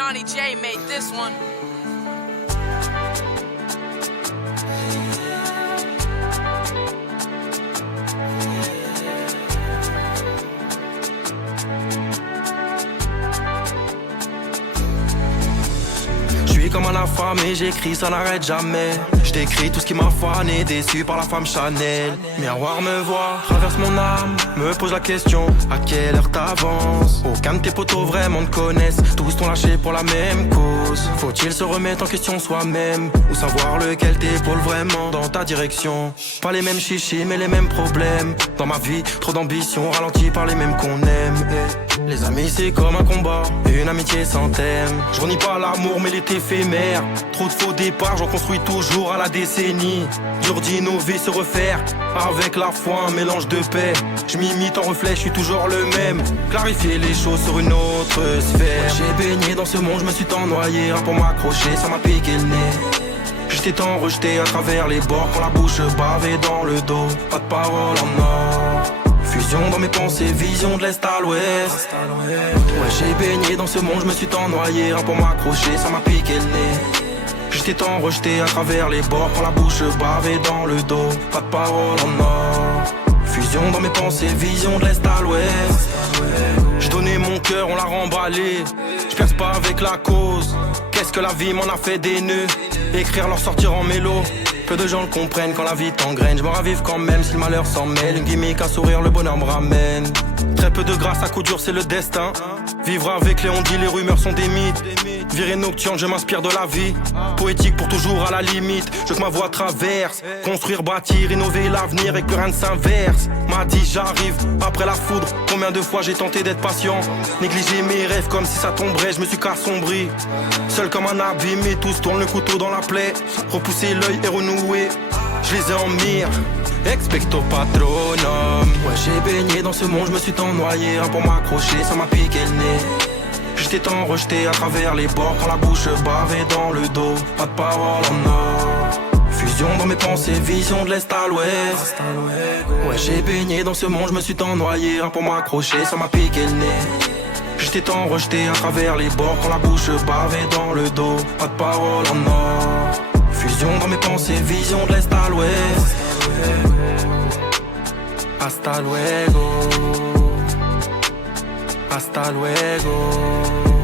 Johnny J made this one. Comme un affamé, j'écris, ça n'arrête jamais. Je décris tout ce qui m'a fané, déçu par la femme Chanel. Miroir me voit, traverse mon âme, me pose la question, à quelle heure t'avances? Aucun de tes potos vraiment te connaissent, tous t'ont lâché pour la même cause. Faut-il se remettre en question soi-même, ou savoir lequel t'épaule vraiment dans ta direction? Pas les mêmes chichis mais les mêmes problèmes. Dans ma vie, trop d'ambition, ralenti par les mêmes qu'on aime. Les amis c'est comme un combat, une amitié sans thème. Je renie pas l'amour mais il est éphémère. Trop de faux départs, j'en construis toujours à la décennie. Dur d'innover, se refaire, avec la foi un mélange de paix. Je m'imite en reflet, je suis toujours le même. Clarifier les choses sur une autre sphère. J'ai baigné dans ce monde, je me suis tant noyé. Pour m'accrocher, ça m'a piqué le nez. J'étais tant rejeté à travers les bords, quand la bouche bavait dans le dos. Pas de parole en or. Fusion dans mes pensées, vision de l'Est à l'Ouest. Ouais, j'ai baigné dans ce monde, je me suis tant noyé. Pour m'accrocher, ça m'a piqué le nez. J'étais tant rejeté à travers les bords, quand la bouche bavait dans le dos. Pas de parole en or. Fusion dans mes pensées, vision de l'Est à l'Ouest. J'ai donné mon cœur, on l'a remballé. Je perce pas avec la cause. Qu'est-ce que la vie m'en a fait des nœuds? Écrire leur sortir en mélo. Peu de gens le comprennent quand la vie t'engraine. Je me ravive quand même si le malheur s'en mêle. Une gimmick à sourire, le bonheur me ramène. Très peu de grâce, à coup dur c'est le destin. Vivre avec les on-dit, les rumeurs sont des mythes. Virée nocturne, je m'inspire de la vie. Poétique pour toujours à la limite. Je veux que ma voix traverse. Construire, bâtir, innover l'avenir et que rien ne s'inverse. M'a dit j'arrive après la foudre. Combien de fois j'ai tenté d'être patient. Négliger mes rêves comme si ça tomberait. Je me suis qu'assombri. Seul comme un abîme et tous tournent le couteau dans la plaie. Repousser l'œil et renouer. Je les ai en mire. Expecto patronum. Ouais, j'ai baigné dans ce monde, je me suis tant noyé. Pour m'accrocher, ça m'a piqué le nez. J'étais tant rejeté à travers les bords, quand la bouche bavait dans le dos. Pas de parole en or. Fusion dans mes pensées, vision de l'Est à l'Ouest. Ouais, j'ai baigné dans ce monde, je me suis tant noyé. Pour m'accrocher, ça m'a piqué le nez. J'étais tant rejeté à travers les bords, quand la bouche bavait dans le dos. Pas de parole en or. Fusion dans mes pensées, vision de l'Est à l'Ouest. Hasta luego. Hasta luego.